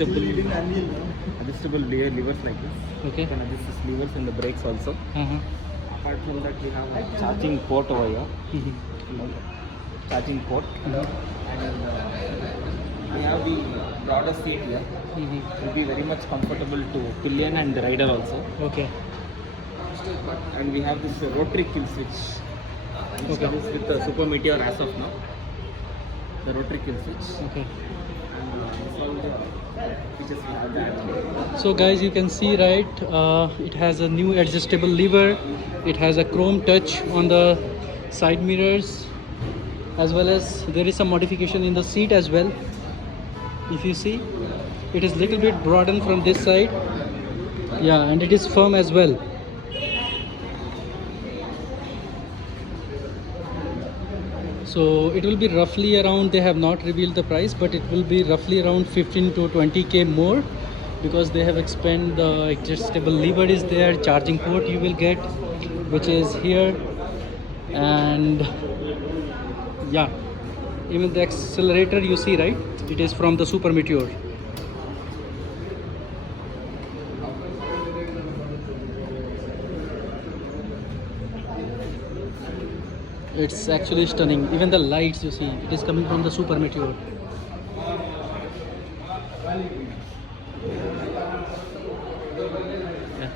adjustable levers like this. Okay. You can adjust these levers and the brakes also. Apart from that, we have a charging port over here. Charging port. And we have the broader seat here. It will be very much comfortable to pillion and the rider also. Okay. And we have this rotary kill switch. Which comes with the Super Meteor as of now. The rotary kill switch. Okay. And this all the features we have there. So guys, you can see, right, it has a new adjustable lever. It has a chrome touch on the side mirrors, as well as there is some modification in the seat as well. If you see, it is little bit broadened from this side. Yeah, and it is firm as well. So it will be roughly around, they have not revealed the price, but it will be roughly around 15 to 20k more, because they have expanded the adjustable lever is there, charging port you will get, which is here, and yeah, even the accelerator you see, right, it is from the Super Meteor. It's actually stunning. Even the lights you see, it is coming from the Super Meteor. Yeah.